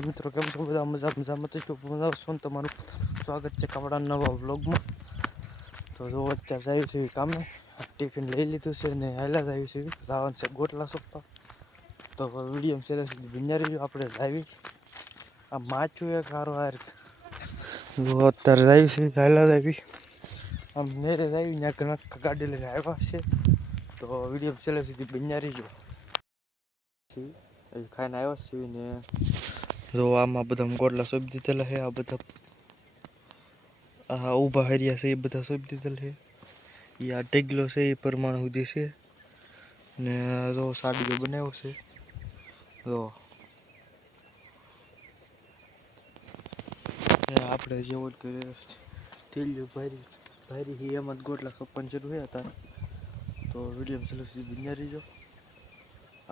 મિત્રો કેમ છો બધા મજામાં તો છો તમારું સ્વાગત છે આપણા નવા વ્લોગમાં. તો જો અત્યારે આવ્યું છે કામે, ટિફિન લઈ લીધું છે ને હાલ્યા આવ્યું છે જવાનું છે ગોટલા સોંપવા. તો વિડીયો છે વિચારી આપણે આવી આ માછું એક સારો યાર. અત્યારે આવ્યું છે હાલ્યા આવી આમ મેરે આવી ત્યાં ઘણા ગાડી લઈને આવ્યા છે. તો વિડીયો છેલ્લે સુધી બિનારી જો ખાઈને આવ્યા છે ને. જો આમાં બધા ગોટલા સોંપી દીધેલા છે. આ બધા ઊભા હરિયા છે એ બધા સોંપી દીધેલા છે. એ આ ઢગલો છે એ પ્રમાણ સુધી છે ને. જો સાડીઓ બનાવ્યો છે. જો આપણે જેવો જ ઢીલ્યું ભારી એમ જ ગોટલા સોંપવાની શરૂ હતા. તો વિડીયો ચાલુ સુધી બિના રહીજો.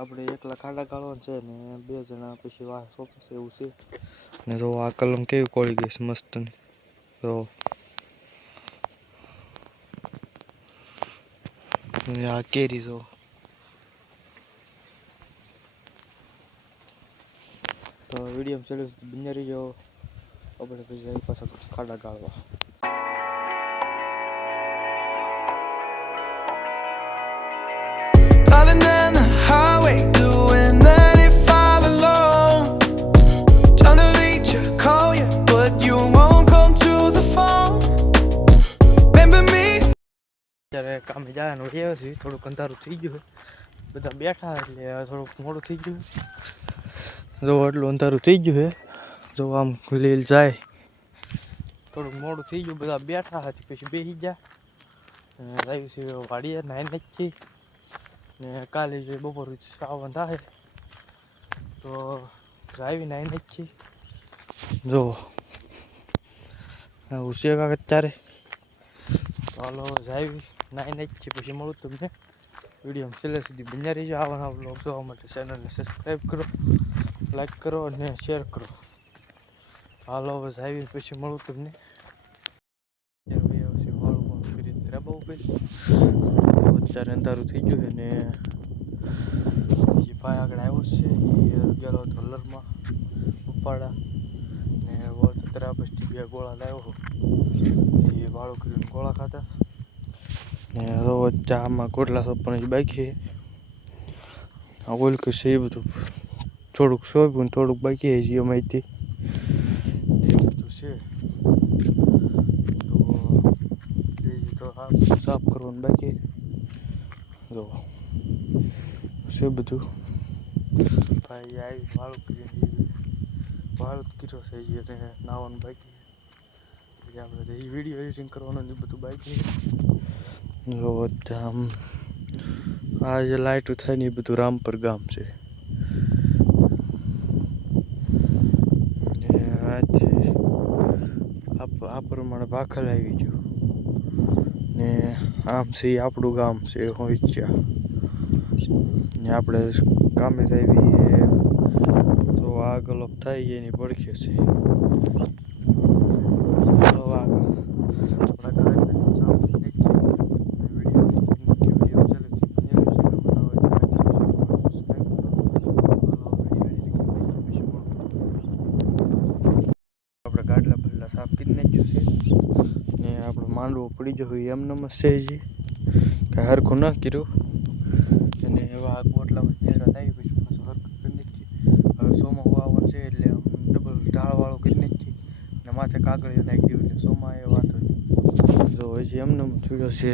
આપણે એકલા ખાડા કાઢવાનું છે ને 2 જણા પછી વાહ સોંપશે એવું છે. ને જો આ કલમ કેવી કોળી ગઈ છે મસ્ત ની. તો આ કેરી જો તો વિડીયો ચાલુ બિના રહીજો. આપણે પછી જઈ પાછા ખાડા કાઢવા. Driving down the highway, doing 95 alone. Trying to reach you, call you, but you won't come to the phone. Remember me? અત્યારે કામે જવાનું રહ્યો છે. થોડુંક અંધારું થઈ ગયું, બધા બેઠા એટલે થોડુંક મોડું થઈ ગયું. જો એટલું અંધારું થઈ ગયું છે. જો આમ લીલ જાય થોડુંક મોડું થઈ ગયું. બધા બેઠા હતી પછી બેસી ગયા. આવ્યું છે વાડીએ નાઈને જ છે ને. કાલે જે બપોર સાવન થાય તો આવી નાઈને જ છે. જો આવું છે કાંક અત્યારે. ચાલો જાવી નાઈને જ છે પછી મળું તમને. વિડીયો છેલ્લે સુધી બન્યા રહીજો. આવા બ્લોગ જોવા માટે ચેનલને સબસ્ક્રાઈબ કરો, લાઈક કરો અને શેર કરો. હાલો બસ આવી પછી મળું તમને. અત્યારે અંધારું થઈ ગયું છે ને. બીજી ભાઈ આગળ આવ્યો છે એ ગયેલો કલરમાં ઉપાડા ને પછી 2 ગોળા લાવ્યો એ વાળું કરીને ગોળા ખાતા ને. રોજ ચામાં ગોટલા સોંપવાની બાકી છે. આ ઓલ છે એ બધું થોડુંક સોંપ્યું ને થોડુંક બાકી છે એમાંથી એ બધું છે. તો સાફ કરવાનું બાકી જો છે બધું. ભાઈ આવી વાળું કરીને કર્યો છે એને નાવાનું બાકી. આપણે એ વિડીયો એડિટિંગ કરવાનું એ બધું બાકી. જો આમ આ જે લાઇટું થાય ને એ બધું રામપર ગામ છે. આ પ્રમાણે ભાખલ આવી ગયું ને. આમ છે એ આપણું ગામ છે હોઈચ્યા ને. આપણે કામે જ આવીએ તો આ ગલોપ થાય એની પડખે છે. આપણે ગાડલા બદલા સાફ કરી નાખ્યું છે ને. આપણો માંડવો પડી ગયો હોય એમ નમસ્તે છે કાંઈ હરખું ન કર્યું અને એવા ગોટલામાં નેરા થાય પછી પાછું હરખું કરી નાખીએ. હવે સોમાં આવવાનું છે એટલે આમ ડબલ ઢાળવાળું કરી નાખીએ ને માથે કાગળીઓ નાખી દઉં એટલે સોમાં એ વાંધો નહીં. જો હજી એમને થયો છે.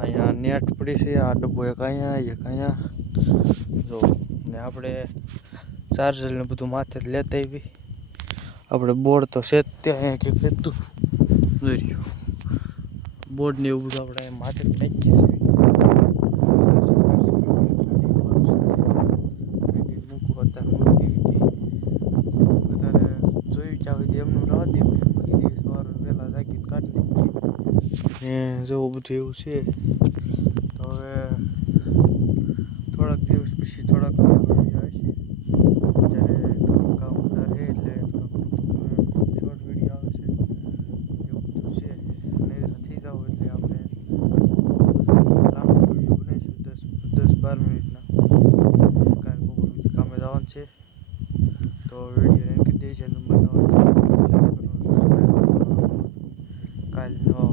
અહીંયા નેટ પડી છે. આ ડબ્બો એક અહીંયા જો ને. આપણે ચાર્જર ને બધું માથે લેતા આવી. આપણે બોર્ડ તો છે ત્યાં કે હતું દોર્યું બોર્ડ ને એવું બધું આપણે માથે જ નાખીએ છીએ. મૂકવું અત્યારે મૂકી વધારે જોયું ત્યાં સુધી એમનું રવા દે મૂકી દઈએ. સવારે વહેલા જાગીને કાઢી નાખીએ ને. જેવું બધું એવું છે. તો હવે થોડાક દિવસ પછી થોડાક આવશે. જ્યારે થોડું કામ વધારે એટલે શોર્ટ વિડીયો આવશે એવું બધું છે. નહીં થઈ જાવ એટલે આપણે લાંબો વિડીયો બનાવીશું 10-12 મિનિટના. કાલે બપોર કામે જવાનું છે. તો વિડીયો એમ કે દે ચેનલ બનાવો કાલ નવા